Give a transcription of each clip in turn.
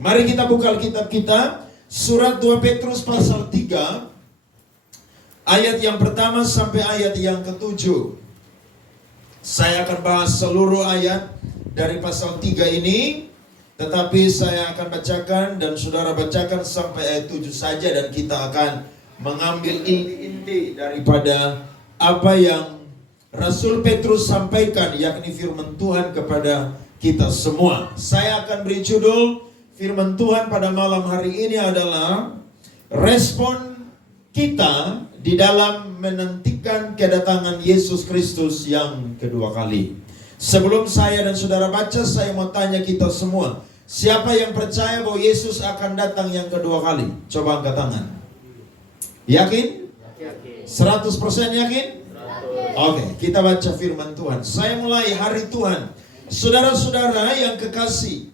Mari kita buka Alkitab kita, surat 2 Petrus pasal 3, ayat yang pertama sampai ayat yang ke-7. Saya akan bahas seluruh ayat dari pasal 3 ini, tetapi saya akan bacakan dan saudara bacakan sampai ayat 7 saja, dan kita akan mengambil inti-inti daripada apa yang Rasul Petrus sampaikan, yakni firman Tuhan kepada kita semua. Saya akan beri judul firman Tuhan pada malam hari ini adalah respon kita di dalam menantikan kedatangan Yesus Kristus yang kedua kali. Sebelum saya dan saudara baca, saya mau tanya kita semua, siapa yang percaya bahwa Yesus akan datang yang kedua kali? Coba angkat tangan. Yakin? 100% yakin? Oke, kita baca firman Tuhan. Saya mulai hari Tuhan. Saudara-saudara yang kekasih,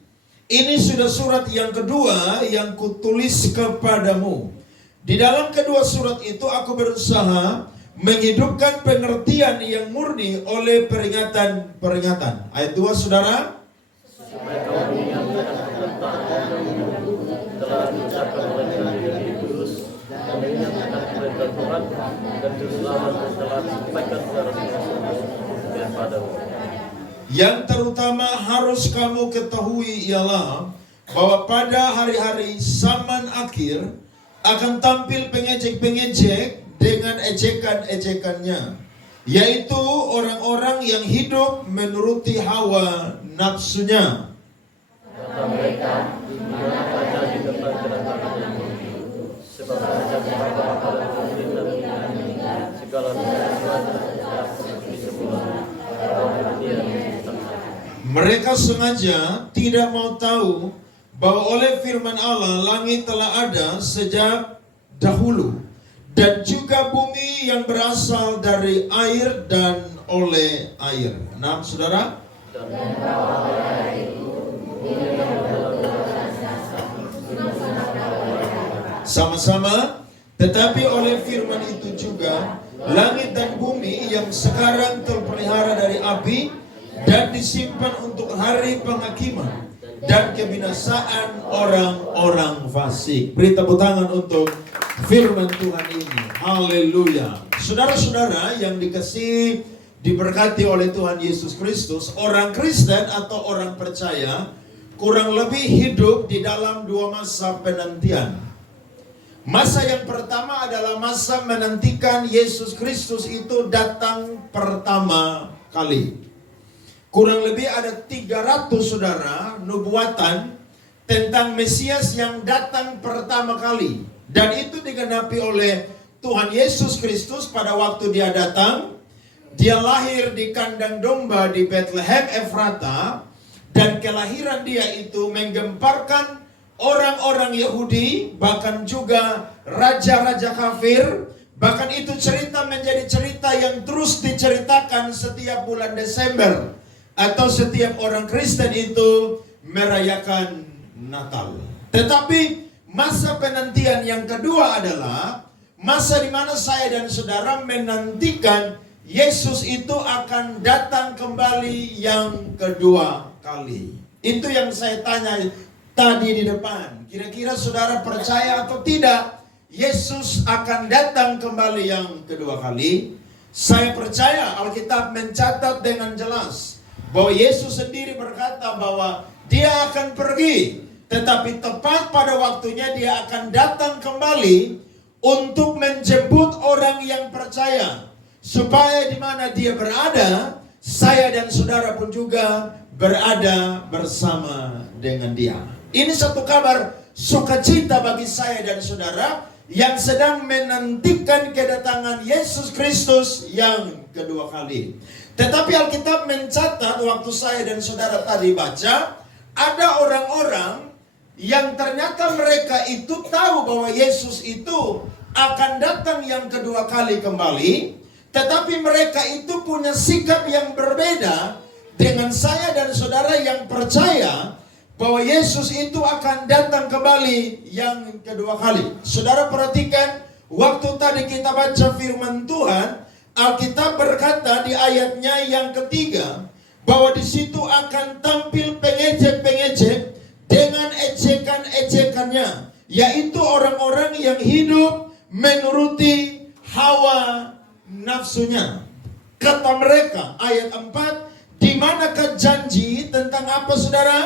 ini sudah surat yang kedua yang kutulis kepadamu. Di dalam kedua surat itu aku berusaha menghidupkan pengertian yang murni oleh peringatan-peringatan. Ayat 2, saudara. Supaya kamu menyatakan kebenaran telah diucapkan oleh Nabi Kudus dan menyatakan perintah Tuhan dan Tuhan telah disampaikan secara kepadamu. Yang terutama harus kamu ketahui ialah bahwa pada hari-hari zaman akhir akan tampil pengejek-pengejek dengan ejekan-ejekannya, yaitu orang-orang yang hidup menuruti hawa nafsunya. Kata mereka, mana saja di depan kedatangan itu, sebab saja mereka pada mengingat segala sesuatu seperti semula. Mereka sengaja tidak mau tahu bahwa oleh firman Allah langit telah ada sejak dahulu, dan juga bumi yang berasal dari air dan oleh air. 6, saudara. Sama-sama. Tetapi oleh firman itu juga langit dan bumi yang sekarang terpelihara dari api dan disimpan untuk hari penghakiman dan kebinasaan orang-orang fasik. Beri tepuk tangan untuk firman Tuhan ini. Haleluya. Saudara-saudara yang dikasihi, diberkati oleh Tuhan Yesus Kristus, orang Kristen atau orang percaya kurang lebih hidup di dalam dua masa penantian. Masa yang pertama adalah masa menantikan Yesus Kristus itu datang pertama kali. Kurang lebih ada 300 saudara nubuatan tentang Mesias yang datang pertama kali. Dan itu digenapi oleh Tuhan Yesus Kristus pada waktu dia datang. Dia lahir di kandang domba di Bethlehem Efrata. Dan kelahiran dia itu menggemparkan orang-orang Yahudi, bahkan juga raja-raja kafir. Bahkan itu cerita menjadi cerita yang terus diceritakan setiap bulan Desember, atau setiap orang Kristen itu merayakan Natal. Tetapi masa penantian yang kedua adalah masa di mana saya dan saudara menantikan Yesus itu akan datang kembali yang kedua kali. Itu yang saya tanya tadi di depan. Kira-kira saudara percaya atau tidak Yesus akan datang kembali yang kedua kali? Saya percaya Alkitab mencatat dengan jelas bahwa Yesus sendiri berkata bahwa dia akan pergi, tetapi tepat pada waktunya dia akan datang kembali untuk menjemput orang yang percaya, supaya di mana dia berada, saya dan saudara pun juga berada bersama dengan dia. Ini satu kabar sukacita bagi saya dan saudara yang sedang menantikan kedatangan Yesus Kristus yang kedua kali. Tetapi Alkitab mencatat waktu saya dan saudara tadi baca, ada orang-orang yang ternyata mereka itu tahu bahwa Yesus itu akan datang yang kedua kali kembali, tetapi mereka itu punya sikap yang berbeda dengan saya dan saudara yang percaya bahwa Yesus itu akan datang kembali yang kedua kali. Saudara perhatikan, waktu tadi kita baca firman Tuhan, Alkitab berkata di ayatnya yang ketiga bahwa di situ akan tampil pengejek-pengejek dengan ejekan keturunannya, yaitu orang-orang yang hidup menuruti hawa nafsunya. Kata mereka, ayat 4, di manakah janji tentang apa saudara?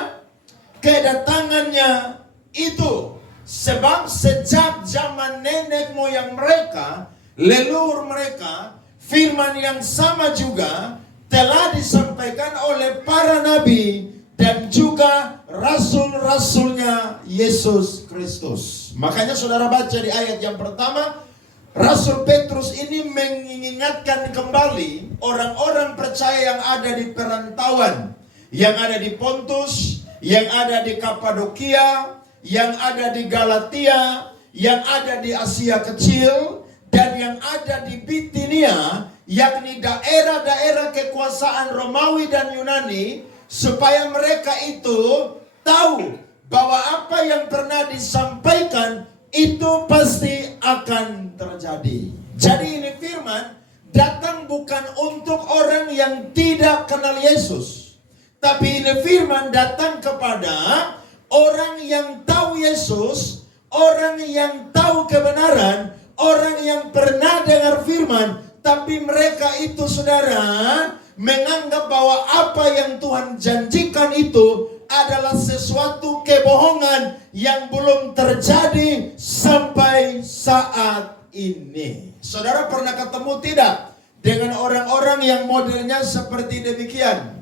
Kedatangannya itu. Sebab sejak zaman nenek moyang mereka, leluhur mereka, firman yang sama juga telah disampaikan oleh para nabi dan juga rasul-rasulnya Yesus Kristus. Makanya saudara baca di ayat yang pertama, Rasul Petrus ini mengingatkan kembali orang-orang percaya yang ada di perantauan, yang ada di Pontus, yang ada di Kapadokia, yang ada di Galatia, yang ada di Asia Kecil, dan yang ada di Bitinia, yakni daerah-daerah kekuasaan Romawi dan Yunani, supaya mereka itu tahu bahwa apa yang pernah disampaikan itu pasti akan terjadi. Jadi ini firman datang bukan untuk orang yang tidak kenal Yesus, tapi ini firman datang kepada orang yang tahu Yesus, orang yang tahu kebenaran, orang yang pernah dengar firman, tapi mereka itu saudara menganggap bahwa apa yang Tuhan janjikan itu adalah sesuatu kebohongan yang belum terjadi sampai saat ini. Saudara pernah ketemu tidak dengan orang-orang yang modelnya seperti demikian?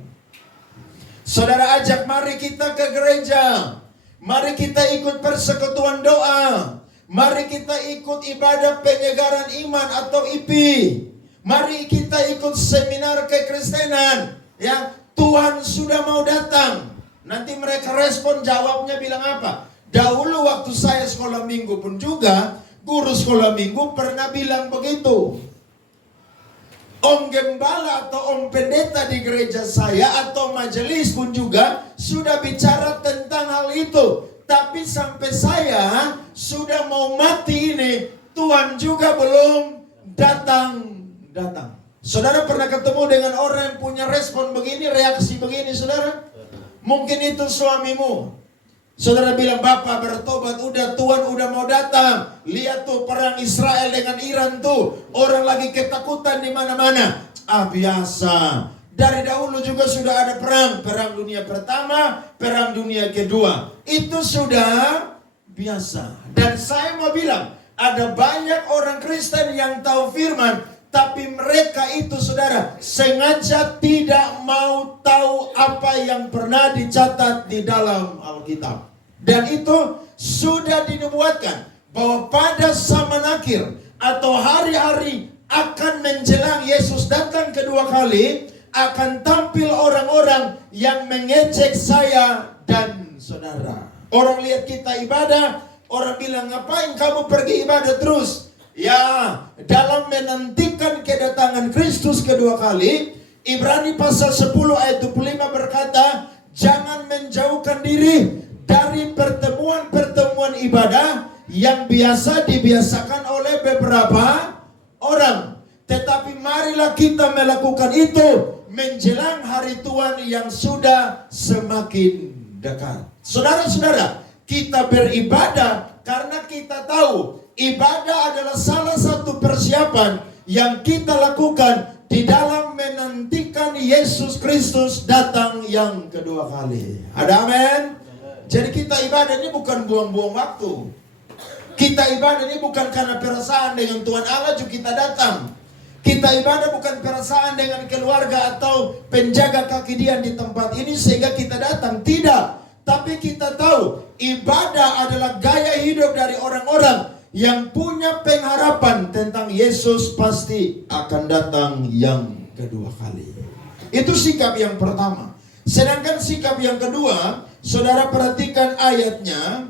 Saudara ajak, mari kita ke gereja, mari kita ikut persekutuan doa, mari kita ikut ibadah penyegaran iman atau IPI, mari kita ikut seminar kekristenan, ya Tuhan sudah mau datang. Nanti mereka respon jawabnya bilang apa? Dahulu waktu saya sekolah minggu pun juga, guru sekolah minggu pernah bilang begitu. Om Gembala atau Om Pendeta di gereja saya atau majelis pun juga sudah bicara tentang hal itu. Tapi sampai saya sudah mau mati ini, Tuhan juga belum datang. Saudara pernah ketemu dengan orang yang punya respon begini, reaksi begini saudara? Mungkin itu suamimu. Saudara bilang, Bapak bertobat, udah Tuhan udah mau datang. Lihat tuh perang Israel dengan Iran tuh. Orang lagi ketakutan di mana-mana. Biasa. Dari dahulu juga sudah ada perang. Perang dunia pertama, perang dunia kedua. Itu sudah biasa. Dan saya mau bilang, ada banyak orang Kristen yang tahu firman, tapi mereka itu saudara sengaja tidak mau tahu apa yang pernah dicatat di dalam Alkitab. Dan itu sudah dinubuatkan bahwa pada zaman akhir atau hari-hari akan menjelang Yesus datang kedua kali, akan tampil orang-orang yang mengejek saya dan saudara. Orang lihat kita ibadah, orang bilang, ngapain kamu pergi ibadah terus? Ya, dalam menantikan kedatangan Kristus kedua kali, Ibrani pasal 10 ayat 25 berkata, jangan menjauhkan diri dari pertemuan-pertemuan ibadah yang biasa dibiasakan oleh beberapa orang. Tetapi marilah kita melakukan itu menjelang hari Tuhan yang sudah semakin dekat. Saudara-saudara, kita beribadah karena kita tahu ibadah adalah salah satu persiapan yang kita lakukan di dalam menantikan Yesus Kristus datang yang kedua kali. Ada amin? Jadi kita ibadah ini bukan buang-buang waktu. Kita ibadah ini bukan karena perasaan dengan Tuhan Allah juga kita datang. Kita ibadah bukan perasaan dengan keluarga atau penjaga kaki dia di tempat ini sehingga kita datang. Tidak. Tapi kita tahu ibadah adalah gaya hidup dari orang-orang yang punya pengharapan tentang Yesus pasti akan datang yang kedua kali. Itu sikap yang pertama. Sedangkan sikap yang kedua, saudara perhatikan ayatnya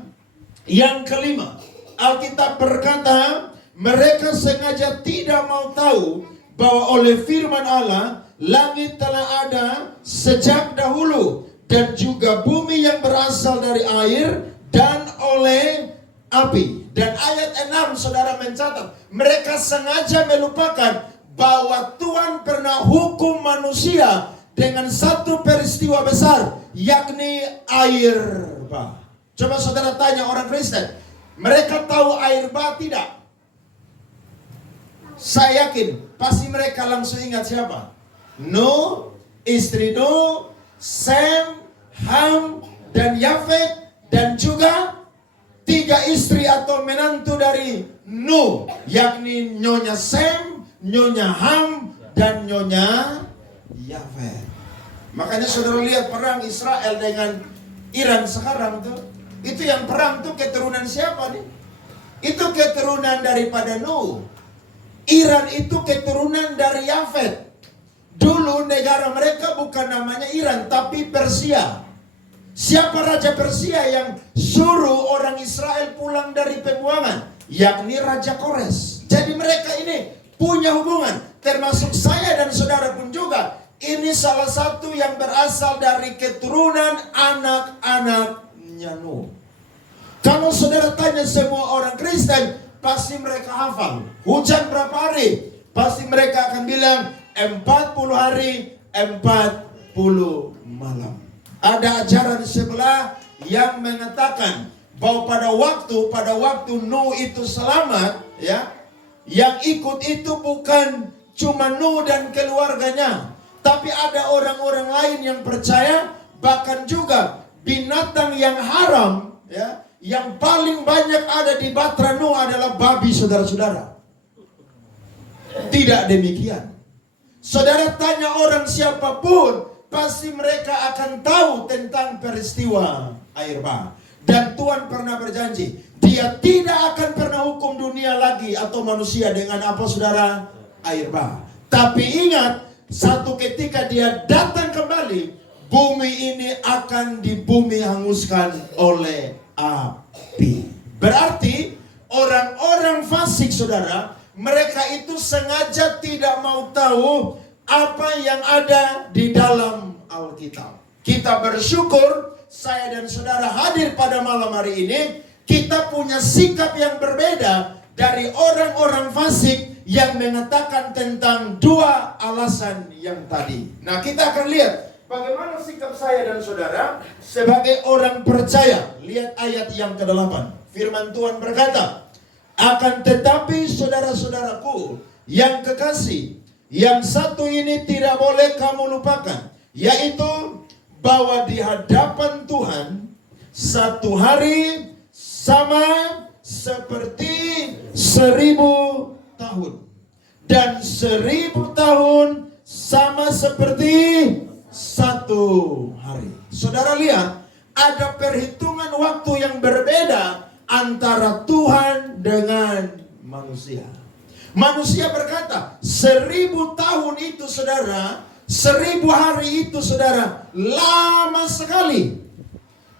yang kelima. Alkitab berkata, mereka sengaja tidak mau tahu bahwa oleh firman Allah, langit telah ada sejak dahulu, dan juga bumi yang berasal dari air dan oleh api. Dan ayat 6 saudara mencatat, mereka sengaja melupakan bahwa Tuhan pernah hukum manusia dengan satu peristiwa besar, yakni air bah. Coba saudara tanya orang Kristen, mereka tahu air bah tidak? Saya yakin pasti mereka langsung ingat siapa? Nuh, istri Nuh, Sem, Ham, dan Yafet, dan juga 3 istri atau menantu dari Nuh, yakni nyonya Sem, nyonya Ham, dan nyonya Yafet. Makanya saudara lihat perang Israel dengan Iran sekarang tuh, itu yang perang tuh keturunan siapa nih? Itu keturunan daripada Nuh. Iran itu keturunan dari Yafet. Dulu negara mereka bukan namanya Iran, tapi Persia. Siapa Raja Persia yang suruh orang Israel pulang dari pembuangan? Yakni Raja Kores. Jadi mereka ini punya hubungan. Termasuk saya dan saudara pun juga. Ini salah satu yang berasal dari keturunan anak-anaknya Nuh. Kalau saudara tanya semua orang Kristen, pasti mereka hafal. Hujan berapa hari? Pasti mereka akan bilang 40 hari, 40 malam. Ada ajaran sebelah yang mengatakan bahwa pada waktu Nuh itu selamat, ya, yang ikut itu bukan cuma Nuh dan keluarganya, tapi ada orang-orang lain yang percaya, bahkan juga binatang yang haram, ya, yang paling banyak ada di Batra Nuh adalah babi, saudara-saudara. Tidak demikian. Saudara tanya orang siapapun, pasti mereka akan tahu tentang peristiwa air bah. Dan Tuhan pernah berjanji, Dia tidak akan pernah hukum dunia lagi atau manusia dengan apa, saudara? Air bah. Tapi ingat, satu ketika Dia datang kembali, bumi ini akan dibumi hanguskan oleh api. Berarti orang-orang fasik, saudara, mereka itu sengaja tidak mau tahu apa yang ada di dalam Alkitab. Kita bersyukur saya dan saudara hadir pada malam hari ini. Kita punya sikap yang berbeda dari orang-orang fasik yang mengatakan tentang 2 alasan yang tadi. Nah, kita akan lihat bagaimana sikap saya dan saudara sebagai orang percaya. Lihat ayat yang ke-8. Firman Tuhan berkata, "Akan tetapi saudara-saudaraku yang kekasih, yang satu ini tidak boleh kamu lupakan, yaitu bahwa di hadapan Tuhan 1 hari sama seperti 1000 tahun. Dan 1000 tahun sama seperti 1 hari." Saudara lihat, ada perhitungan waktu yang berbeda antara Tuhan dengan manusia. Manusia berkata, 1000 tahun itu, saudara, 1000 hari itu, saudara, lama sekali.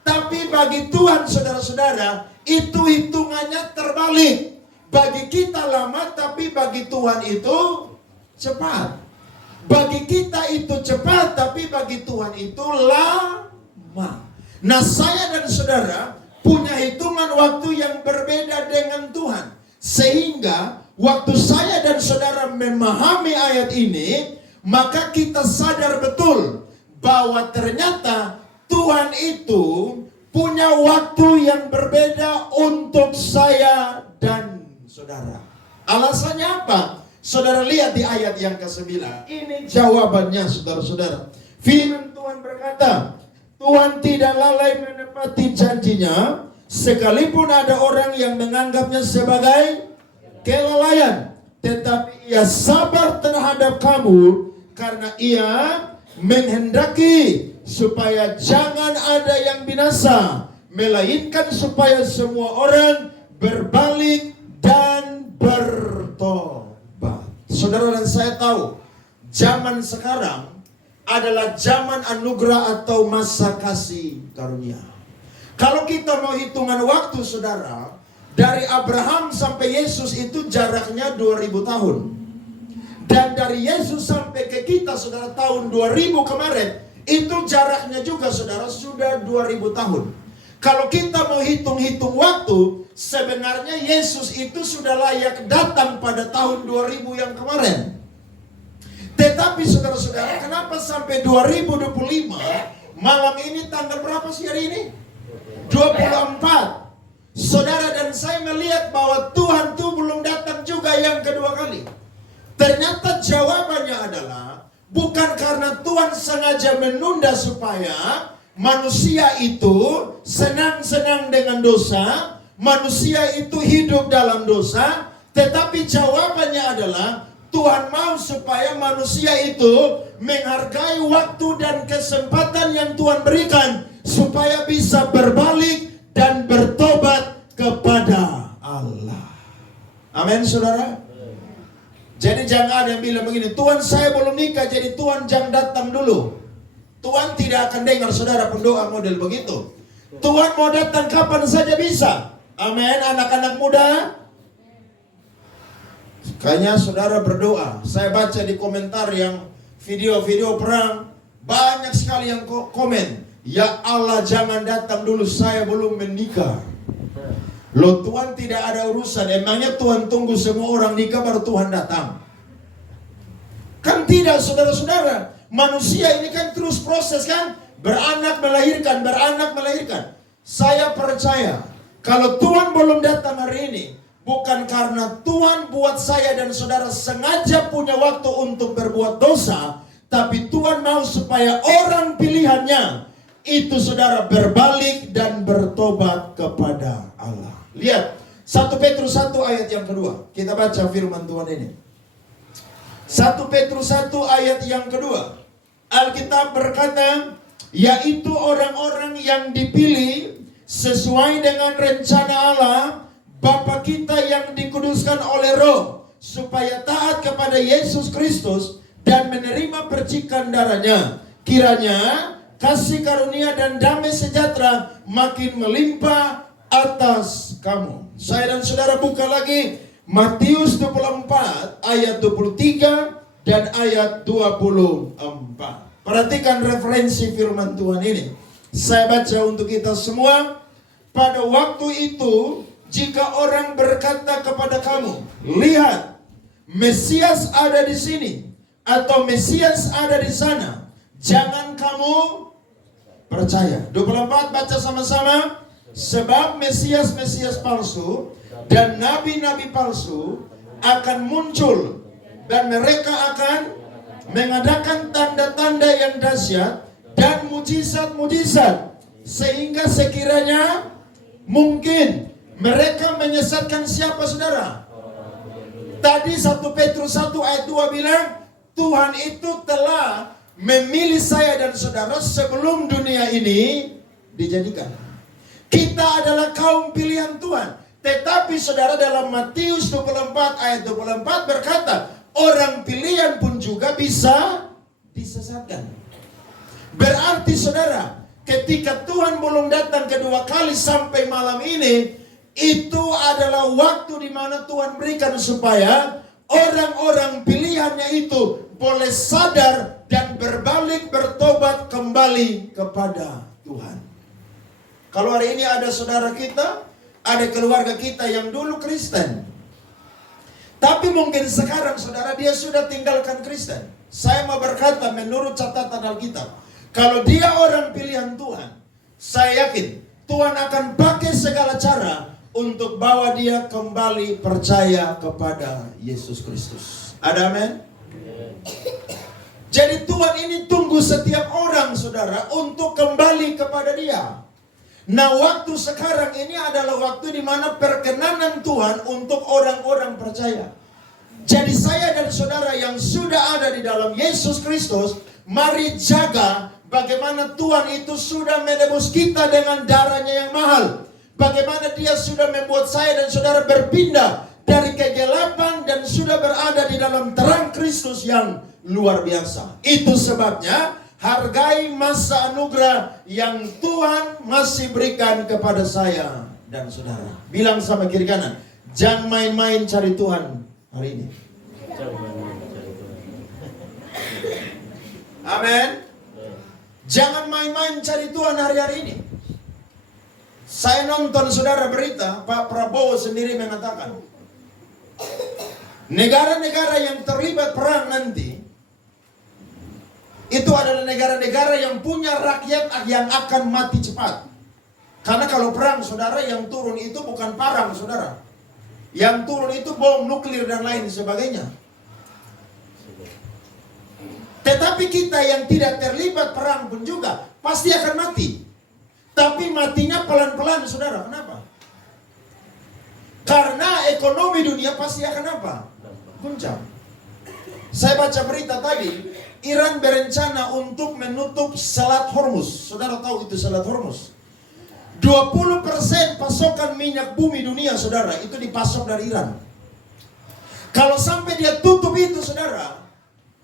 Tapi bagi Tuhan, saudara-saudara, itu hitungannya terbalik. Bagi kita lama, tapi bagi Tuhan itu cepat. Bagi kita itu cepat, tapi bagi Tuhan itu lama. Nah, saya dan saudara punya hitungan waktu yang berbeda dengan Tuhan. Sehingga waktu saya dan saudara memahami ayat ini, maka kita sadar betul bahwa ternyata Tuhan itu punya waktu yang berbeda untuk saya dan saudara. Alasannya apa? Saudara lihat di ayat yang ke-9. Ini jawabannya, saudara-saudara. Firman Tuhan berkata, Tuhan tidak lalai menepati janjinya, sekalipun ada orang yang menganggapnya sebagai kelalaian. Tetapi Ia sabar terhadap kamu, karena Ia menghendaki supaya jangan ada yang binasa, melainkan supaya semua orang berbalik dan bertobat. Saudara dan saya tahu, zaman sekarang adalah zaman anugerah atau masa kasih karunia. Kalau kita mau hitungan waktu, saudara, dari Abraham sampai Yesus itu jaraknya 2000 tahun. Dan dari Yesus sampai ke kita, saudara, tahun 2000 kemarin, itu jaraknya juga, saudara, sudah 2000 tahun. Kalau kita mau hitung-hitung waktu, sebenarnya Yesus itu sudah layak datang pada tahun 2000 yang kemarin. Tetapi saudara-saudara, kenapa sampai 2025, malam ini tanggal berapa sih hari ini? 24. Saudara dan saya melihat bahwa Tuhan itu belum datang juga yang kedua kali. Ternyata jawabannya adalah bukan karena Tuhan sengaja menunda supaya manusia itu senang-senang dengan dosa, manusia itu hidup dalam dosa, tetapi jawabannya adalah Tuhan mau supaya manusia itu menghargai waktu dan kesempatan yang Tuhan berikan supaya bisa berbalik dan bertobat kepada Allah. Amin, saudara. Jadi jangan ada yang bilang begini, Tuhan saya belum nikah, jadi Tuhan jangan datang dulu. Tuhan tidak akan dengar saudara pendoa model begitu. Tuhan mau datang kapan saja bisa. Amin, anak-anak muda. Kayaknya saudara berdoa. Saya baca di komentar yang video-video perang, banyak sekali yang komen. Ya Allah jangan datang dulu, saya belum menikah. Loh Tuhan tidak ada urusan. Emangnya Tuhan tunggu semua orang nikah baru Tuhan datang? Kan tidak, saudara-saudara. Manusia ini kan terus proses kan. Beranak melahirkan, beranak melahirkan. Saya percaya kalau Tuhan belum datang hari ini, bukan karena Tuhan buat saya dan saudara sengaja punya waktu untuk berbuat dosa, tapi Tuhan mau supaya orang pilihannya itu saudara berbalik dan bertobat kepada Allah. Lihat 1 Petrus 1 ayat yang kedua. Kita baca firman Tuhan ini. 1 Petrus 1 ayat yang kedua. Alkitab berkata, yaitu orang-orang yang dipilih sesuai dengan rencana Allah, Bapa kita yang dikuduskan oleh Roh, supaya taat kepada Yesus Kristus dan menerima percikan darahnya. Kiranya kasih karunia dan damai sejahtera makin melimpah atas kamu. Saya dan saudara buka lagi Matius 24 ayat 23 dan ayat 24. Perhatikan referensi firman Tuhan ini. Saya baca untuk kita semua. Pada waktu itu, jika orang berkata kepada kamu, lihat, Mesias ada di sini, atau Mesias ada di sana, jangan kamu percaya. 24 baca sama-sama. Sebab Mesias-Mesias palsu dan nabi-nabi palsu akan muncul, dan mereka akan mengadakan tanda-tanda yang dahsyat dan mujizat-mujizat, sehingga sekiranya mungkin mereka menyesatkan siapa saudara? Tadi 1 Petrus 1 ayat 2 bilang, Tuhan itu telah memilih saya dan saudara sebelum dunia ini dijadikan. Kita adalah kaum pilihan Tuhan. Tetapi saudara dalam Matius 24 ayat 24 berkata, orang pilihan pun juga bisa disesatkan. Berarti saudara, ketika Tuhan belum datang kedua kali sampai malam ini, itu adalah waktu di mana Tuhan berikan supaya orang-orang pilihannya itu boleh sadar dan berbalik bertobat kembali kepada Tuhan. Kalau hari ini ada saudara kita, ada keluarga kita yang dulu Kristen, tapi mungkin sekarang saudara dia sudah tinggalkan Kristen. Saya mau berkata menurut catatan Alkitab, kalau dia orang pilihan Tuhan, saya yakin Tuhan akan pakai segala cara untuk bawa dia kembali percaya kepada Yesus Kristus. Ada amin? Jadi Tuhan ini tunggu setiap orang saudara untuk kembali kepada dia. Nah waktu sekarang ini adalah waktu di mana perkenanan Tuhan untuk orang-orang percaya. Jadi saya dan saudara yang sudah ada di dalam Yesus Kristus, mari jaga bagaimana Tuhan itu sudah menebus kita dengan darahnya yang mahal. Bagaimana dia sudah membuat saya dan saudara berpindah dari kegelapan dan sudah berada di dalam terang Kristus yang luar biasa. Itu sebabnya hargai masa anugerah yang Tuhan masih berikan kepada saya dan saudara. Bilang sama kiri kanan, jangan main-main cari Tuhan hari ini. Amin. Jangan main-main cari Tuhan hari-hari ini. Saya nonton saudara berita, Pak Prabowo sendiri mengatakan, negara-negara yang terlibat perang nanti, itu adalah negara-negara yang punya rakyat yang akan mati cepat. Karena kalau perang, saudara, yang turun itu bukan parang, saudara. Yang turun itu bom nuklir dan lain sebagainya. Tetapi kita yang tidak terlibat perang pun juga pasti akan mati. Tapi matinya pelan-pelan, saudara. Kenapa? Karena ekonomi dunia pasti akan apa? Guncang. Saya baca berita tadi, Iran berencana untuk menutup Selat Hormuz. Saudara tahu itu Selat Hormuz? 20% pasokan minyak bumi dunia, saudara, itu dipasok dari Iran. Kalau sampai dia tutup itu, saudara,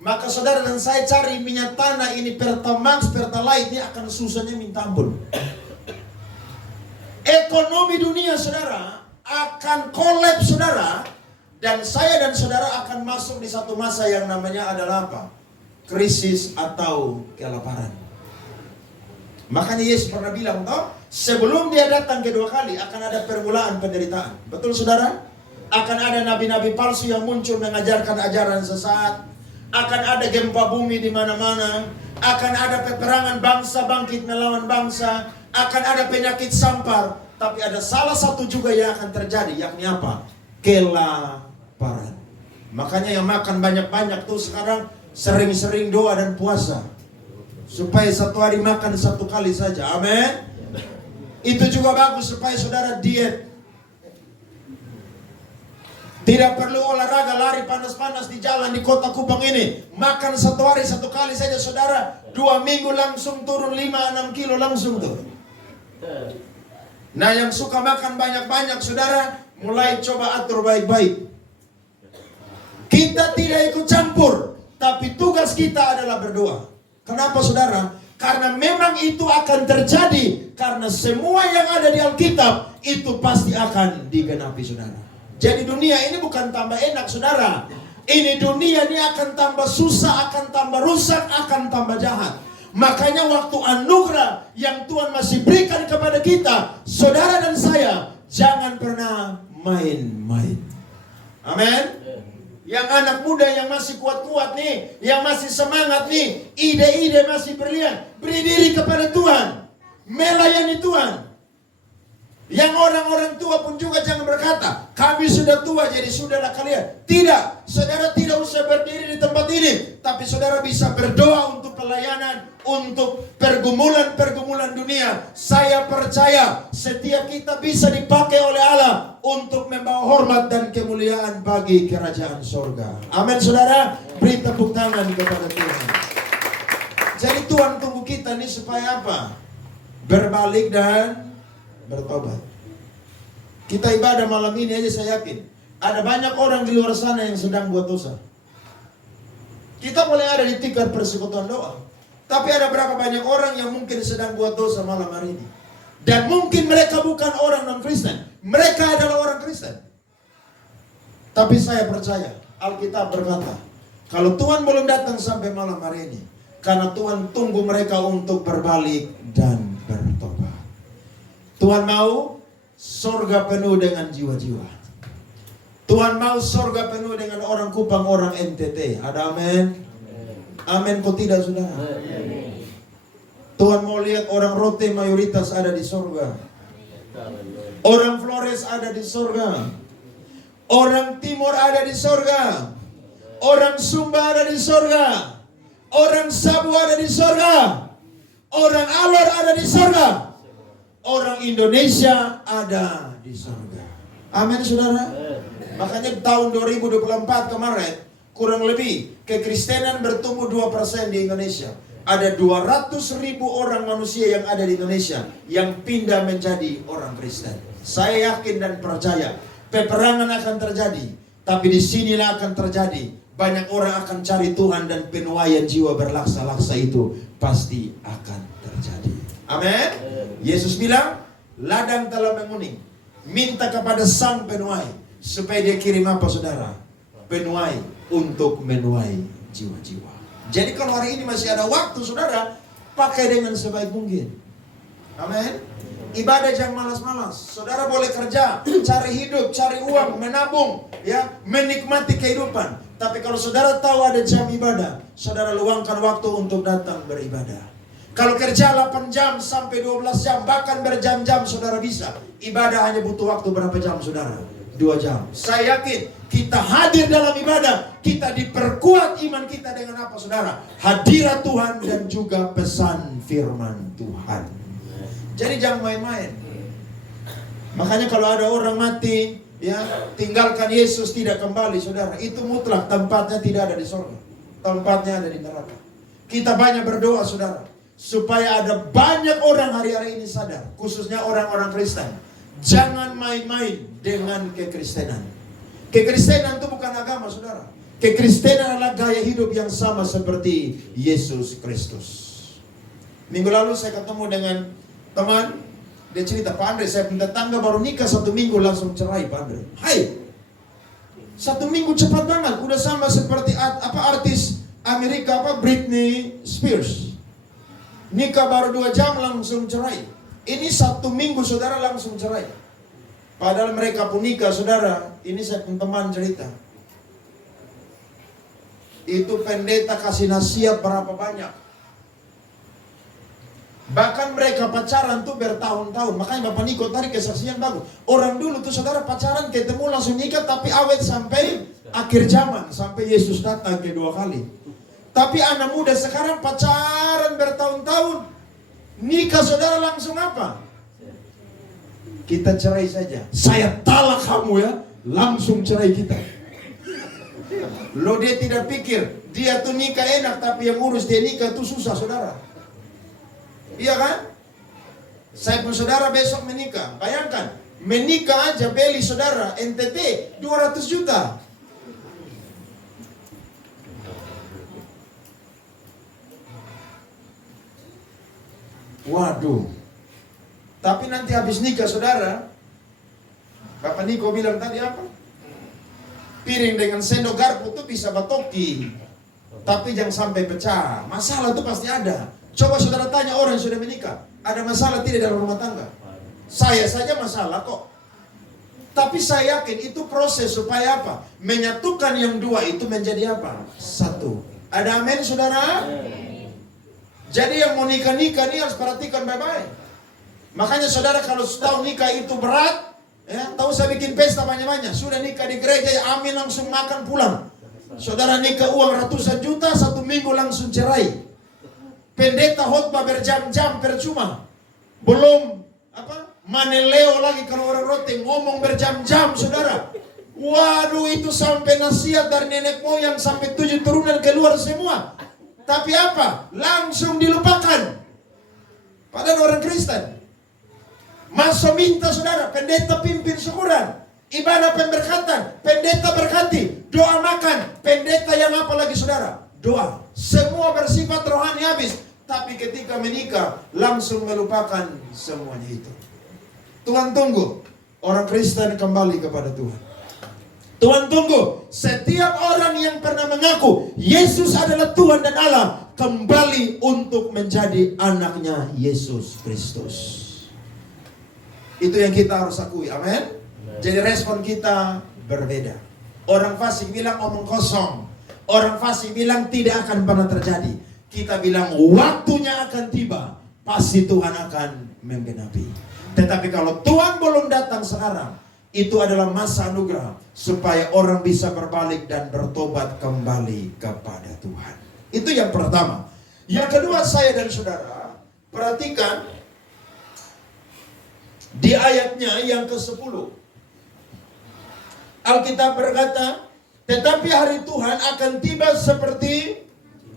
maka saudara dan saya cari minyak tanah ini Pertamax, Pertalite ini akan susahnya minta ampun. Ekonomi dunia, saudara, akan kolaps, saudara. Dan saya dan saudara akan masuk di satu masa yang namanya adalah apa? Krisis atau kelaparan. Makanya Yesus pernah bilang, toh, sebelum dia datang kedua kali akan ada permulaan penderitaan. Betul, saudara? Akan ada nabi-nabi palsu yang muncul mengajarkan ajaran sesat. Akan ada gempa bumi di mana-mana. Akan ada peperangan bangsa bangkit melawan bangsa. Akan ada penyakit sampar. Tapi ada salah satu juga yang akan terjadi, yakni apa? Kelaparan. Makanya yang makan banyak-banyak tuh sekarang sering-sering doa dan puasa. Supaya satu hari makan satu kali saja. Amin. Itu juga bagus supaya saudara diet. Tidak perlu olahraga lari panas-panas di jalan di kota Kupang ini. Makan satu hari satu kali saja, saudara. 2 minggu langsung turun 5-6 kilo langsung tuh. Nah, yang suka makan banyak-banyak, saudara, mulai coba atur baik-baik. Kita tidak ikut campur, tapi tugas kita adalah berdoa. Kenapa, saudara? Karena memang itu akan terjadi. Karena semua yang ada di Alkitab itu pasti akan digenapi, saudara. Jadi dunia ini bukan tambah enak, saudara. Ini dunia ini akan tambah susah, akan tambah rusak, akan tambah jahat. Makanya waktu anugerah yang Tuhan masih berikan kepada kita, saudara dan saya, jangan pernah main-main. Amin. Yang anak muda yang masih kuat-kuat nih, yang masih semangat nih, ide-ide masih berlian, beri diri kepada Tuhan, melayani Tuhan. Yang orang-orang tua pun juga jangan berkata, kami sudah tua jadi sudahlah kalian. Tidak, saudara tidak usah berdiri di tempat ini, tapi saudara bisa berdoa untuk pelayanan, untuk pergumulan-pergumulan dunia. Saya percaya setiap kita bisa dipakai oleh Allah untuk membawa hormat dan kemuliaan bagi kerajaan sorga. Amin, saudara. Beri tepuk tangan kepada Tuhan. Jadi Tuhan tunggu kita ini supaya apa? Berbalik dan bertobat. Kita ibadah malam ini aja saya yakin ada banyak orang di luar sana yang sedang buat dosa. Kita boleh ada di tikar persekutuan doa, tapi ada berapa banyak orang yang mungkin sedang buat dosa malam hari ini. Dan mungkin mereka bukan orang non-Kristen, mereka adalah orang Kristen. Tapi saya percaya Alkitab berkata, kalau Tuhan belum datang sampai malam hari ini, karena Tuhan tunggu mereka untuk berbalik dan bertobat. Tuhan mau sorga penuh dengan jiwa-jiwa. Tuhan mau sorga penuh dengan orang Kupang, orang NTT. Ada amin? Amin kok tidak, saudara? Tuhan mau lihat orang Rote mayoritas ada di sorga. Orang Flores ada di sorga. Orang Timur ada di sorga. Orang Sumba ada di sorga. Orang Sabu ada di sorga. Orang Alor ada di sorga. Orang Indonesia ada di surga. Amin, saudara. Makanya tahun 2024 kemarin, kurang lebih kekristenan bertumbuh 2% di Indonesia. Ada 200.000 orang manusia yang ada di Indonesia yang pindah menjadi orang Kristen. Saya yakin dan percaya peperangan akan terjadi, tapi di sinilah akan terjadi. Banyak orang akan cari Tuhan dan penuaian jiwa berlaksa-laksa itu pasti akan terjadi. Amin. Yesus bilang, ladang telah menguning. Minta kepada sang penuai supaya dia kirim apa, saudara? Penuai untuk menuai jiwa-jiwa. Jadi kalau hari ini masih ada waktu, saudara, pakai dengan sebaik mungkin. Amin. Ibadah jangan malas-malas. Saudara boleh kerja, cari hidup, cari uang, menabung, ya, menikmati kehidupan. Tapi kalau saudara tahu ada jam ibadah, saudara luangkan waktu untuk datang beribadah. Kalau kerja 8 jam sampai 12 jam, bahkan berjam-jam saudara bisa. Ibadah hanya butuh waktu berapa jam saudara? 2 jam. Saya yakin kita hadir dalam ibadah, kita diperkuat iman kita dengan apa saudara? Hadirat Tuhan dan juga pesan firman Tuhan. Jadi jangan main-main. Makanya kalau ada orang mati, ya, tinggalkan Yesus tidak kembali saudara, itu mutlak tempatnya tidak ada di surga. Tempatnya ada di neraka. Kita banyak berdoa saudara, supaya ada banyak orang hari-hari ini sadar, khususnya orang-orang Kristen. Jangan main-main dengan kekristenan. Kekristenan itu bukan agama saudara. Kekristenan adalah gaya hidup yang sama seperti Yesus Kristus. Minggu lalu saya ketemu dengan teman, dia cerita, Pak Andre, saya punya tetangga baru nikah 1 minggu langsung cerai Pak Andre. Hai, 1 minggu cepat banget, udah sama seperti artis Amerika Britney Spears. Nikah baru 2 jam langsung cerai. Ini 1 minggu saudara langsung cerai. Padahal mereka pun nikah saudara. Ini saya punya teman cerita. Itu pendeta kasih nasihat berapa banyak. Bahkan mereka pacaran tuh bertahun-tahun. Makanya Bapak Niko tadi kesaksian bagus. Orang dulu tuh saudara pacaran ketemu langsung nikah, tapi awet sampai akhir zaman, sampai Yesus datang kedua kali. Tapi anak muda sekarang pacaran bertahun-tahun, nikah saudara langsung apa? Kita cerai saja. Saya talak kamu ya, langsung cerai kita. Lo dia tidak pikir dia tuh nikah enak, tapi yang urus dia nikah tuh susah saudara. Iya kan? Saya pun saudara besok menikah. Bayangkan, menikah aja beli saudara NTT 200 juta. Waduh. Tapi nanti habis nikah saudara, Bapak Niko bilang tadi apa? Piring dengan sendok garpu tuh bisa batoki, tapi jangan sampai pecah. Masalah tuh pasti ada. Coba saudara tanya orang yang sudah menikah, ada masalah tidak dalam rumah tangga? Saya saja masalah kok. Tapi saya yakin itu proses supaya apa? Menyatukan yang dua itu menjadi apa? Satu. Ada amin saudara? Jadi yang mau nikah-nikah ini harus perhatikan baik-baik. Makanya saudara kalau tahu nikah itu berat, ya, tahu saya bikin pesta banyak-banyak. Sudah nikah di gereja, ya amin langsung makan pulang. Saudara nikah uang ratusan juta, 1 minggu langsung cerai. Pendeta khotbah berjam-jam percuma. Belum maneleo lagi kalau orang rote ngomong berjam-jam saudara. Waduh, itu sampai nasihat dari nenek moyang sampai 7 turunan keluar semua. Tapi apa? Langsung dilupakan. Padahal orang Kristen. Masuk minta saudara, pendeta pimpin syukuran, ibadah pemberkatan, pendeta berkati, doa makan, pendeta yang apa lagi saudara? Doa. Semua bersifat rohani habis. Tapi ketika menikah, langsung melupakan semuanya itu. Tuhan tunggu orang Kristen kembali kepada Tuhan. Tuhan tunggu setiap orang yang pernah mengaku Yesus adalah Tuhan dan Allah kembali untuk menjadi anaknya Yesus Kristus. Itu yang kita harus akui, amin. Jadi respon kita berbeda. Orang fasik bilang omong kosong. Orang fasik bilang tidak akan pernah terjadi. Kita bilang waktunya akan tiba, pasti Tuhan akan menggenapi. Tetapi kalau Tuhan belum datang sekarang, itu adalah masa anugerah supaya orang bisa berbalik dan bertobat kembali kepada Tuhan. Itu yang pertama. Yang kedua, saya dan saudara perhatikan di ayatnya yang ke-10. Alkitab berkata, tetapi hari Tuhan akan tiba seperti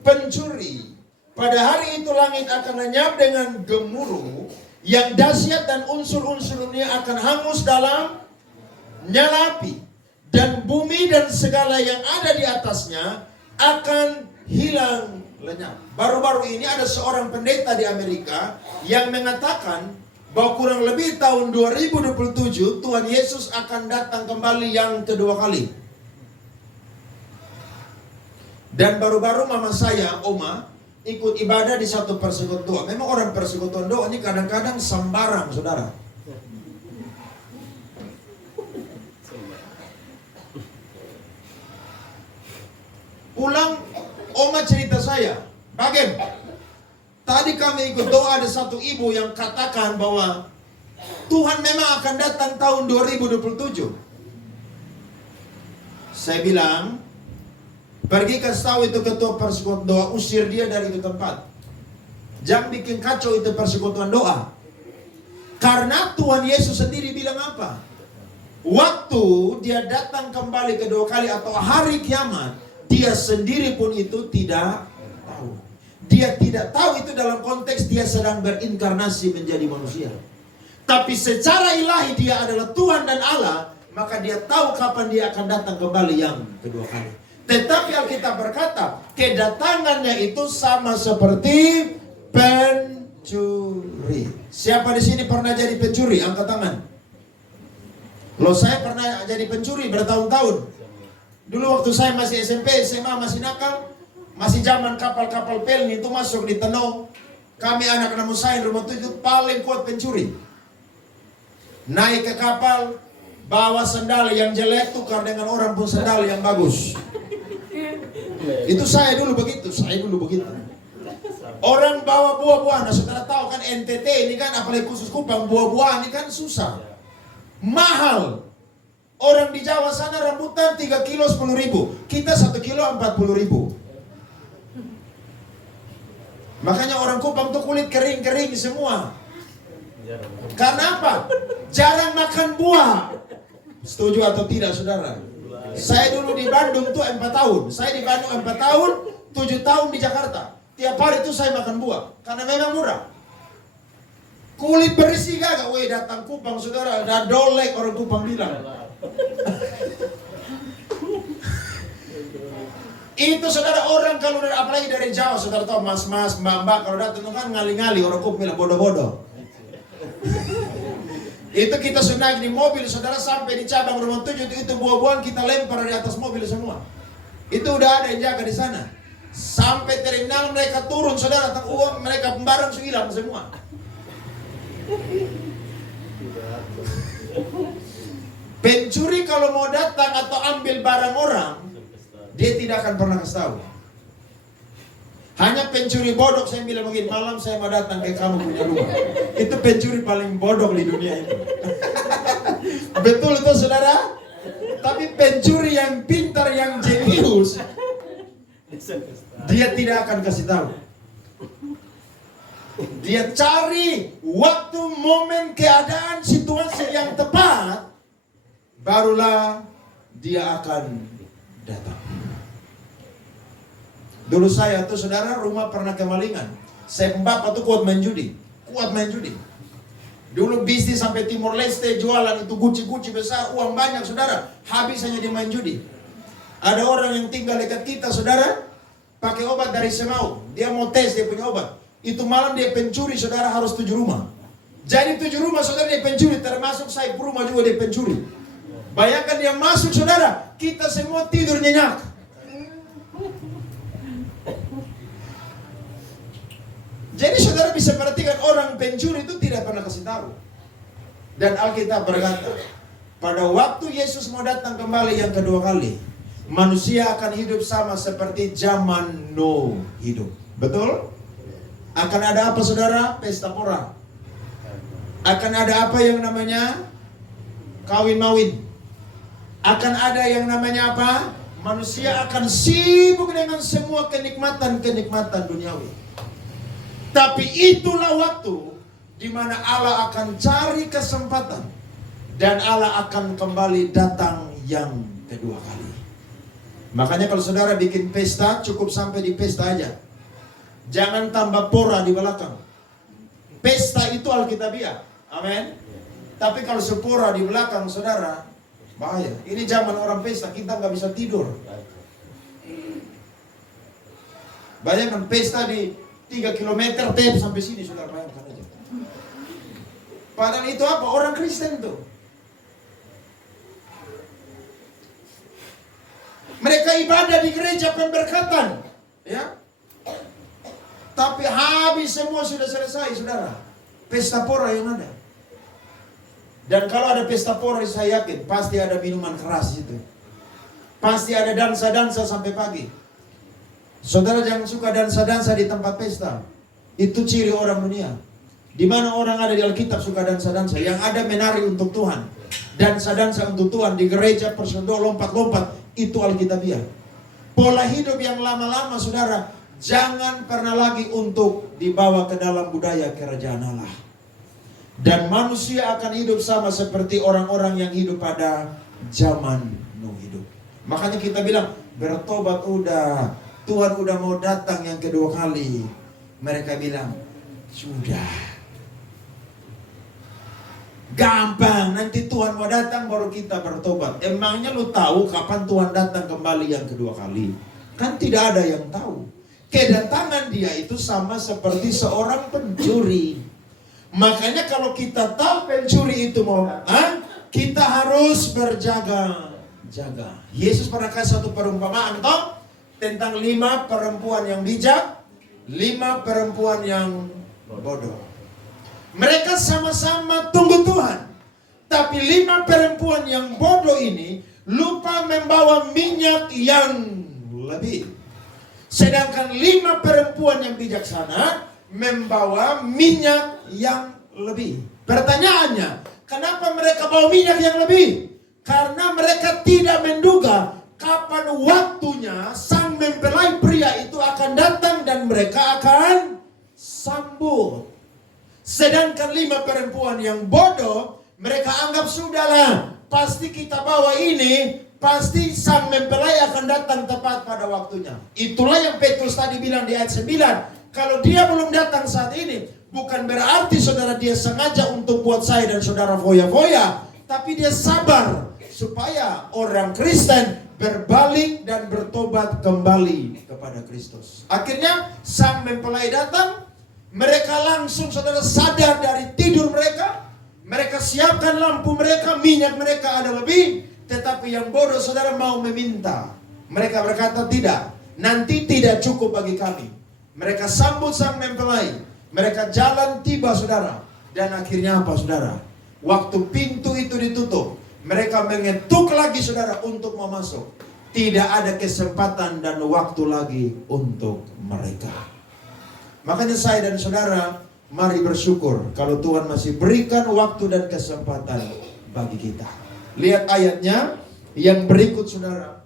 pencuri. Pada hari itu langit akan lenyap dengan gemuruh yang dahsyat dan unsur-unsurnya akan hangus dalam nyala api. Dan bumi dan segala yang ada di atasnya akan hilang lenyap. Baru-baru ini ada seorang pendeta di Amerika yang mengatakan bahwa kurang lebih tahun 2027 Tuhan Yesus akan datang kembali yang kedua kali. Dan baru-baru mama saya, Oma, ikut ibadah di satu persekutuan doa. Memang orang persekutuan doa ini kadang-kadang sembarang, saudara. Pulang, Oma cerita saya, bagaimana? Tadi kami ikut doa, ada satu ibu yang katakan bahwa Tuhan memang akan datang tahun 2027. Saya bilang, pergi kasih tahu itu ketua persekutuan doa, usir dia dari itu tempat. Jangan bikin kacau itu persekutuan doa. Karena Tuhan Yesus sendiri bilang apa? Waktu dia datang kembali kedua kali atau hari kiamat, dia sendiri pun itu tidak tahu. Dia tidak tahu itu dalam konteks dia sedang berinkarnasi menjadi manusia. Tapi secara ilahi dia adalah Tuhan dan Allah, maka dia tahu kapan dia akan datang kembali yang kedua kali. Tetapi Alkitab berkata, kedatangannya itu sama seperti pencuri. Siapa di sini pernah jadi pencuri? Angkat tangan. Loh, saya pernah jadi pencuri bertahun-tahun. Dulu waktu saya masih SMP, SMA, masih nakal, masih zaman kapal-kapal pelni itu masuk di Tenau. Kami anak namun saya rumah itu paling kuat pencuri. Naik ke kapal, bawa sandal yang jelek, tukar dengan orang pun sandal yang bagus. Itu saya dulu begitu. Orang bawa buah-buahan, nah saudara tahu kan NTT ini kan, apalagi khusus Kupang, buah-buahan ini kan susah, mahal. Orang di Jawa sana rambutan 3 kilo 10 ribu, kita 1 kilo 40 ribu. Makanya orang Kupang tuh kulit kering-kering semua. Karena apa? Jarang makan buah. Setuju atau tidak saudara? Saya dulu di Bandung tuh 4 tahun. Saya di Bandung 4 tahun, 7 tahun di Jakarta. Tiap hari itu saya makan buah. Karena memang murah. Kulit bersih gak? Weh, datang Kupang saudara, ada dolek orang Kupang bilang. Itu saudara, orang kalau apalagi dari Jawa, saudara tahu mas-mas, mbak-mbak, kalau datang kan ngali-ngali, orang Kupang bilang bodoh-bodoh. Itu kita sudah naik di mobil, saudara, sampai di cabang rumah 7 itu buah-buahan kita lempar di atas mobil semua. Itu udah ada yang jaga di sana. Sampai terminal mereka turun, saudara, uang mereka barang hilang semua. Pencuri kalau mau datang atau ambil barang orang, dia tidak akan pernah kasih tahu. Hanya pencuri bodoh, saya bilang begini, malam saya mau datang ke kamu punya rumah. Itu pencuri paling bodoh di dunia ini. Betul itu saudara? Tapi pencuri yang pintar, yang jenius, dia tidak akan kasih tahu. Dia cari waktu, momen, keadaan, situasi yang tepat, barulah dia akan datang. Dulu saya tuh saudara, rumah pernah kemalingan. Saya bapak tuh kuat main judi. Dulu bisnis sampai Timor Leste, jualan itu guci-guci besar, uang banyak saudara. Habis hanya di main judi. Ada orang yang tinggal dekat kita saudara, pakai obat dari Semau. Dia mau tes dia punya obat. Itu malam dia pencuri saudara, harus 7 rumah. Jadi 7 rumah saudara dia pencuri, termasuk saya rumah juga dia pencuri. Bayangkan dia masuk saudara, kita semua tidur nyenyak. Jadi saudara bisa perhatikan orang pencuri itu tidak pernah kasih tahu. Dan Alkitab berkata, pada waktu Yesus mau datang kembali yang kedua kali, manusia akan hidup sama seperti zaman Nuh hidup. Betul? Akan ada apa saudara? Pesta pora. Akan ada apa yang namanya kawin-mawin. Akan ada yang namanya apa? Manusia akan sibuk dengan semua kenikmatan-kenikmatan duniawi. Tapi itulah waktu di mana Allah akan cari kesempatan dan Allah akan kembali datang yang kedua kali. Makanya kalau saudara bikin pesta, cukup sampai di pesta aja. Jangan tambah pora di belakang. Pesta itu alkitabiah. Amin. Tapi kalau sepora di belakang saudara, bahaya. Ini zaman orang pesta, kita nggak bisa tidur. Bayangkan pesta di 3 kilometer tape sampai sini, saudara bayangkan aja. Padahal itu apa? Orang Kristen tuh. Mereka ibadah di gereja pemberkatan, ya. Tapi habis semua sudah selesai, saudara. Pesta pora yang ada. Dan kalau ada pesta pora, saya yakin pasti ada minuman keras itu. Pasti ada dansa-dansa sampai pagi. Saudara jangan suka dansa-dansa di tempat pesta. Itu ciri orang dunia. Di mana orang ada di Alkitab suka dansa-dansa, yang ada menari untuk Tuhan, dansa-dansa untuk Tuhan di gereja, persendo, lompat-lompat, itu Alkitabiah. Pola hidup yang lama-lama, saudara, jangan pernah lagi untuk dibawa ke dalam budaya kerajaan Allah. Dan manusia akan hidup sama seperti orang-orang yang hidup pada zaman Nuh hidup. Makanya kita bilang, bertobat udah, Tuhan udah mau datang yang kedua kali. Mereka bilang, sudah. Gampang, nanti Tuhan mau datang baru kita bertobat. Emangnya lu tahu kapan Tuhan datang kembali yang kedua kali? Kan tidak ada yang tahu. Kedatangan dia itu sama seperti seorang pencuri. Makanya kalau kita tahu pencuri itu mau datang, kita harus berjaga-jaga. Yesus pernah kasih satu perumpamaan toh, tentang 5 perempuan yang bijak, 5 perempuan yang bodoh. Mereka sama-sama tunggu Tuhan. Tapi 5 perempuan yang bodoh ini lupa membawa minyak yang lebih. Sedangkan 5 perempuan yang bijaksana membawa minyak yang lebih. Pertanyaannya, kenapa mereka bawa minyak yang lebih? Karena mereka tidak menduga kapan waktunya sang mempelai pria itu akan datang dan mereka akan sambut. Sedangkan 5 perempuan yang bodoh, mereka anggap sudahlah, pasti kita bawa ini, pasti sang mempelai akan datang tepat pada waktunya. Itulah yang Petrus tadi bilang di ayat 9. Kalau dia belum datang saat ini, bukan berarti saudara dia sengaja untuk buat saya dan saudara foya-foya, tapi dia sabar supaya orang Kristen berbalik dan bertobat kembali kepada Kristus. Akhirnya sang mempelai datang. Mereka langsung saudara sadar dari tidur mereka. Mereka siapkan lampu mereka, minyak mereka ada lebih. Tetapi yang bodoh saudara mau meminta. Mereka berkata tidak, nanti tidak cukup bagi kami. Mereka sambut sang mempelai. Mereka jalan tiba saudara. Dan akhirnya apa saudara? Waktu pintu itu ditutup, mereka mengetuk lagi saudara untuk mau masuk. Tidak ada kesempatan dan waktu lagi untuk mereka. Makanya saya dan saudara, mari bersyukur kalau Tuhan masih berikan waktu dan kesempatan bagi kita. Lihat ayatnya yang berikut saudara.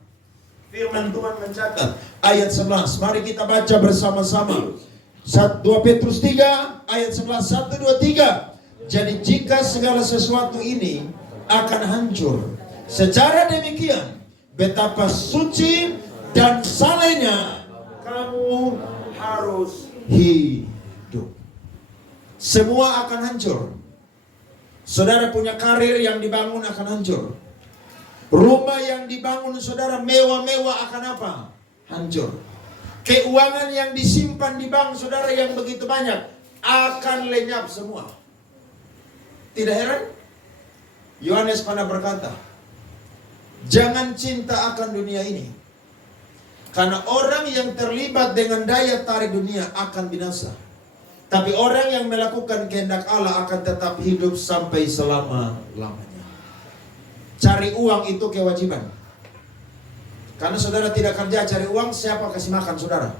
Firman Tuhan mencatat ayat 11. Mari kita baca bersama-sama. 2 Petrus 3 ayat 11. 1, 2, 3. Jadi jika segala sesuatu ini akan hancur, secara demikian betapa suci dan salehnya kamu harus hidup. Semua akan hancur. Saudara punya karir yang dibangun akan hancur. Rumah yang dibangun saudara mewah-mewah akan apa? Hancur. Keuangan yang disimpan di bank saudara yang begitu banyak akan lenyap semua. Tidak heran? Yohanes pernah berkata, jangan cinta akan dunia ini. Karena orang yang terlibat dengan daya tarik dunia akan binasa. Tapi orang yang melakukan kehendak Allah akan tetap hidup sampai selama-lamanya. Cari uang itu kewajiban. Karena saudara tidak kerja cari uang, siapa kasih makan saudara?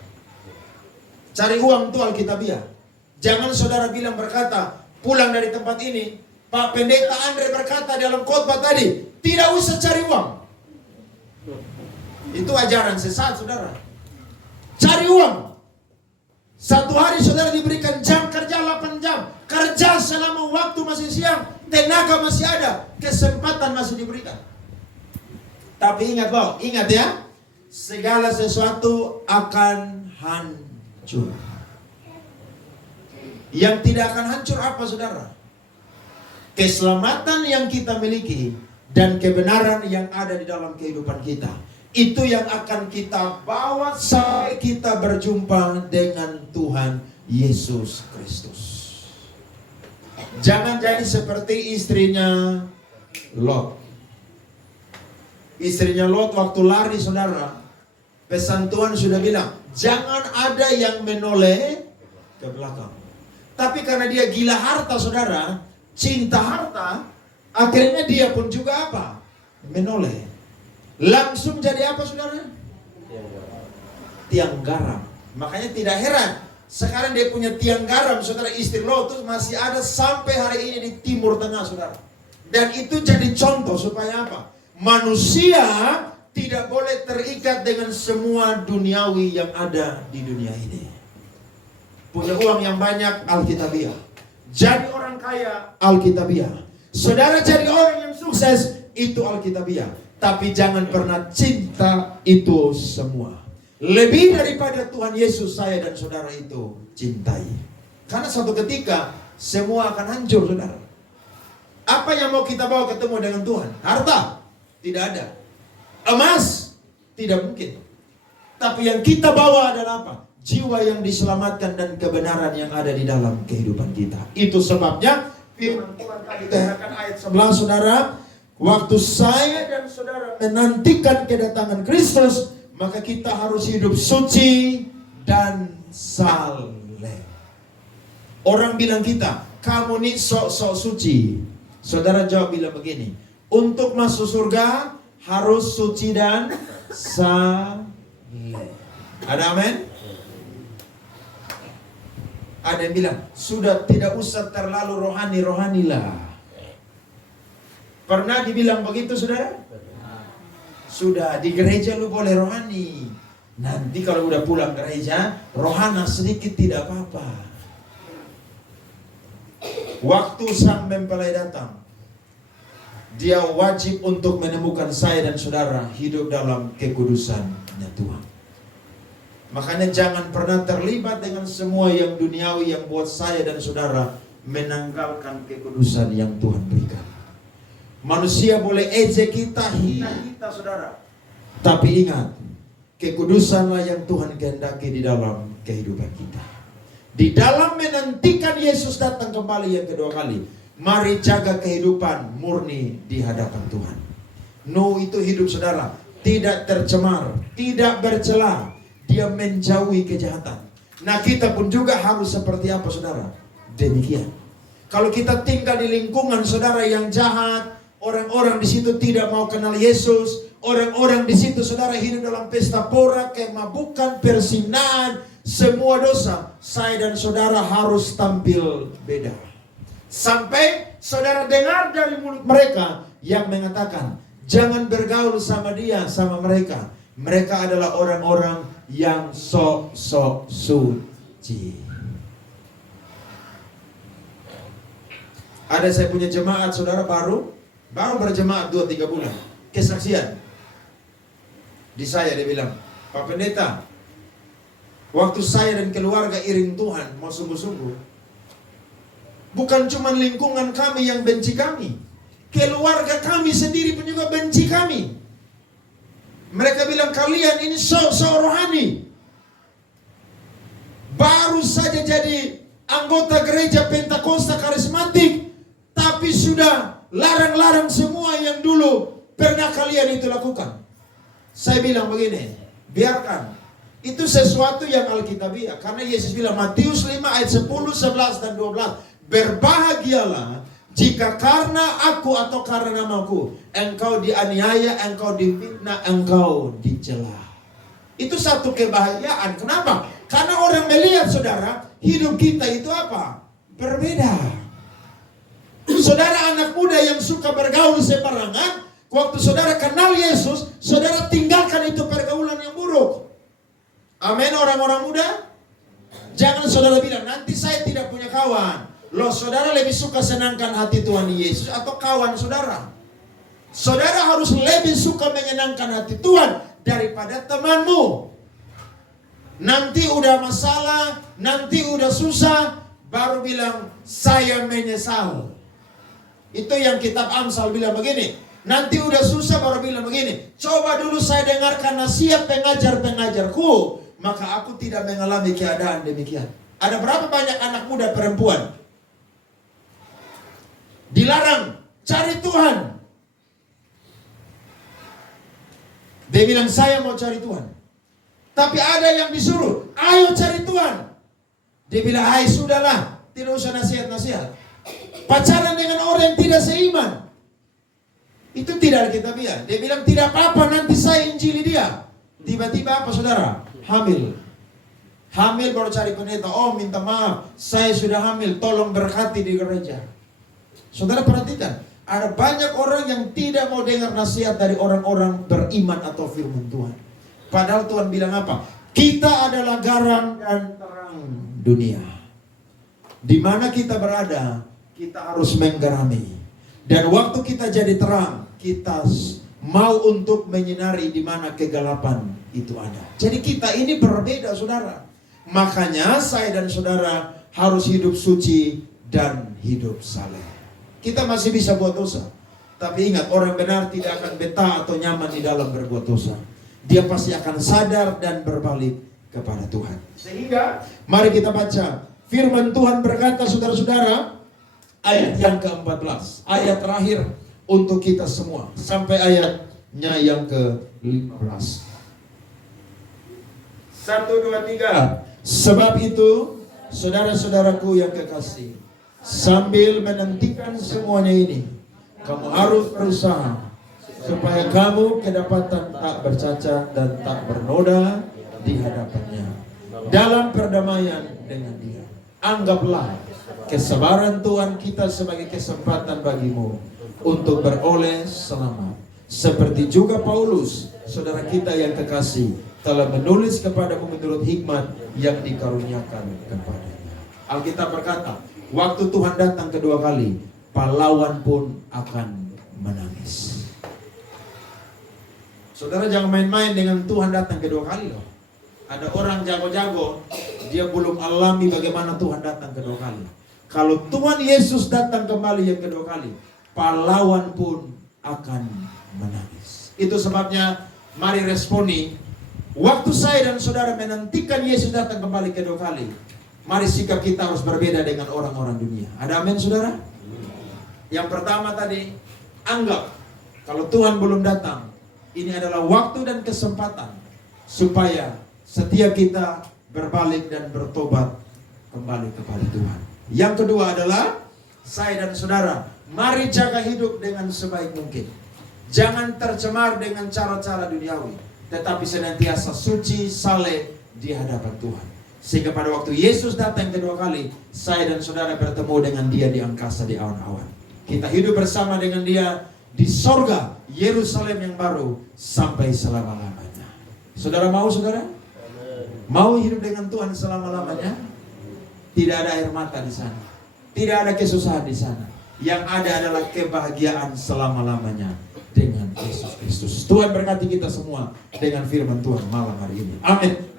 Cari uang itu Alkitabiah. Jangan saudara bilang berkata, pulang dari tempat ini, Pak Pendeta Andre berkata dalam khotbah tadi, tidak usah cari uang. Itu ajaran sesat saudara. Cari uang. Satu hari saudara diberikan jam kerja 8 jam. Kerja selama waktu masih siang. Tenaga masih ada. Kesempatan masih diberikan. Tapi ingat loh, ingat ya. Segala sesuatu akan hancur. Yang tidak akan hancur apa saudara? Keselamatan yang kita miliki dan kebenaran yang ada di dalam kehidupan kita. Itu yang akan kita bawa sampai kita berjumpa dengan Tuhan Yesus Kristus. Jangan jadi seperti istrinya Lot. Istrinya Lot waktu lari saudara, pesan Tuhan sudah bilang, jangan ada yang menoleh ke belakang. Tapi karena dia gila harta saudara, cinta harta, akhirnya dia pun juga apa? Menoleh. Langsung jadi apa saudara? Tiang garam. Makanya tidak heran Sekarang dia punya tiang garam, saudara, istri Lot itu masih ada sampai hari ini di Timur Tengah, saudara. Dan itu jadi contoh supaya apa? Manusia tidak boleh terikat dengan semua duniawi yang ada di dunia ini. Punya uang yang banyak, Alkitabiah. Jadi orang kaya, Alkitabiah. Saudara jadi orang yang sukses, itu Alkitabiah. Tapi jangan pernah cinta itu semua. Lebih daripada Tuhan Yesus, saya dan saudara itu cintai. Karena suatu ketika semua akan hancur, saudara. Apa yang mau kita bawa ketemu dengan Tuhan? Harta? Tidak ada. Emas? Tidak mungkin. Tapi yang kita bawa adalah apa? Jiwa yang diselamatkan dan kebenaran yang ada di dalam kehidupan kita. Itu sebabnya firman Tuhan tadi katakan ayat 11, saudara. Waktu saya dan saudara menantikan kedatangan Kristus, maka kita harus hidup suci dan saleh. Orang bilang kita, kamu nih sok-sok suci. Saudara jawab bilang begini, untuk masuk surga harus suci dan saleh. Ada amin? Ada yang bilang, sudah tidak usah terlalu rohani-rohanilah. Pernah dibilang begitu, saudara? Sudah, di gereja lu boleh rohani. Nanti kalau udah pulang gereja, rohana sedikit tidak apa-apa. Waktu sang mempelai datang, dia wajib untuk menemukan saya dan saudara hidup dalam kekudusannya Tuhan. Makanya jangan pernah terlibat dengan semua yang duniawi yang buat saya dan saudara menanggalkan kekudusan yang Tuhan berikan. Manusia boleh ejek kita, hina kita, saudara. Tapi ingat, kekudusanlah yang Tuhan kehendaki di dalam kehidupan kita. Di dalam menantikan Yesus datang kembali yang kedua kali, mari jaga kehidupan murni di hadapan Tuhan. Itu hidup saudara tidak tercemar, tidak bercela. Dia menjauhi kejahatan. Nah, kita pun juga harus seperti apa, saudara? Demikian. Kalau kita tinggal di lingkungan saudara yang jahat, orang-orang di situ tidak mau kenal Yesus, orang-orang di situ saudara hidup dalam pesta pora, kemabukan, perzinaan, semua dosa, saya dan saudara harus tampil beda. Sampai saudara dengar dari mulut mereka yang mengatakan, jangan bergaul sama dia, sama mereka. Mereka adalah orang-orang yang sok-sok suci. Ada saya punya jemaat saudara baru berjemaat 2-3 bulan. Kesaksian. Di saya dia bilang, Pak Pendeta, waktu saya dan keluarga iring Tuhan mau sungguh-sungguh, bukan cuma lingkungan kami yang benci kami, keluarga kami sendiri pun juga benci kami. Mereka bilang, kalian ini sok-sok rohani. Baru saja jadi anggota gereja Pentakosta karismatik, tapi sudah larang-larang semua yang dulu pernah kalian itu lakukan. Saya bilang begini, biarkan. Itu sesuatu yang Alkitabiah. Karena Yesus bilang, Matius 5 ayat 10, 11, dan 12. Berbahagialah jika karena aku atau karena namaku engkau dianiaya, engkau difitnah, engkau dicela. Itu satu kebahagiaan. Kenapa? Karena orang melihat saudara, hidup kita itu apa? Berbeda. Saudara anak muda yang suka bergaul sembarangan, waktu saudara kenal Yesus, saudara tinggalkan itu pergaulan yang buruk. Amin, orang-orang muda. Jangan saudara bilang, nanti saya tidak punya kawan. Loh, saudara lebih suka senangkan hati Tuhan Yesus atau kawan saudara? Saudara harus lebih suka menyenangkan hati Tuhan daripada temanmu. Nanti udah masalah, nanti udah susah, baru bilang, saya menyesal. Itu yang kitab Amsal bilang begini. Nanti udah susah baru bilang begini, coba dulu saya dengarkan nasihat pengajar-pengajarku, maka aku tidak mengalami keadaan demikian. Ada berapa banyak anak muda perempuan dilarang cari Tuhan. Dia bilang, saya mau cari Tuhan. Tapi ada yang disuruh, ayo cari Tuhan. Dia bilang, hai sudahlah, tidak usah nasihat-nasihat. Pacaran dengan orang yang tidak seiman, itu tidak Alkitabiah. Dia bilang, tidak apa-apa, nanti saya injili dia. Tiba-tiba apa saudara? Hamil. Hamil baru cari pendeta. Oh, minta maaf, saya sudah hamil, tolong berkati di gereja. Saudara perhatikan, ada banyak orang yang tidak mau dengar nasihat dari orang-orang beriman atau firman Tuhan. Padahal Tuhan bilang apa? Kita adalah garam dan terang dunia. Di mana kita berada, kita harus menggarami. Dan waktu kita jadi terang, kita mau untuk menyinari di mana kegelapan itu ada. Jadi kita ini berbeda, saudara. Makanya saya dan saudara harus hidup suci dan hidup saleh. Kita masih bisa buat dosa. Tapi ingat, orang benar tidak akan betah atau nyaman di dalam berbuat dosa. Dia pasti akan sadar dan berbalik kepada Tuhan. Sehingga mari kita baca firman Tuhan berkata, saudara-saudara, ayat yang ke-14, ayat terakhir untuk kita semua, sampai ayatnya yang ke-15. 1, 2, 3. Sebab itu, saudara-saudaraku yang kekasih, sambil menantikan semuanya ini, kamu harus berusaha supaya kamu kedapatan tak bercacat dan tak bernoda di hadapannya dalam perdamaian dengan Dia. Anggaplah kesabaran Tuhan kita sebagai kesempatan bagimu untuk beroleh selamat. Seperti juga Paulus, saudara kita yang kekasih, telah menulis kepadamu menurut hikmat yang dikaruniakan kepadanya. Alkitab berkata, waktu Tuhan datang kedua kali, pahlawan pun akan menangis. Saudara jangan main-main dengan Tuhan datang kedua kali loh. Ada orang jago-jago, dia belum alami bagaimana Tuhan datang kedua kali. Kalau Tuhan Yesus datang kembali yang kedua kali, pahlawan pun akan menangis. Itu sebabnya mari responi. Waktu saya dan saudara menantikan Yesus datang kembali kedua kali, mari sikap kita harus berbeda dengan orang-orang dunia. Ada amin, saudara? Yang pertama tadi, anggap kalau Tuhan belum datang, ini adalah waktu dan kesempatan supaya setiap kita berbalik dan bertobat kembali kepada Tuhan. Yang kedua adalah, saya dan saudara, mari jaga hidup dengan sebaik mungkin. Jangan tercemar dengan cara-cara duniawi, tetapi senantiasa suci, saleh di hadapan Tuhan. Sehingga pada waktu Yesus datang kedua kali, saya dan saudara bertemu dengan Dia di angkasa, di awan-awan. Kita hidup bersama dengan Dia di sorga, Yerusalem yang baru, sampai selama-lamanya. Saudara mau, saudara? Mau hidup dengan Tuhan selama-lamanya? Tidak ada air mata di sana. Tidak ada kesusahan di sana. Yang ada adalah kebahagiaan selama-lamanya dengan Yesus Kristus. Tuhan berkati kita semua dengan firman Tuhan malam hari ini. Amin.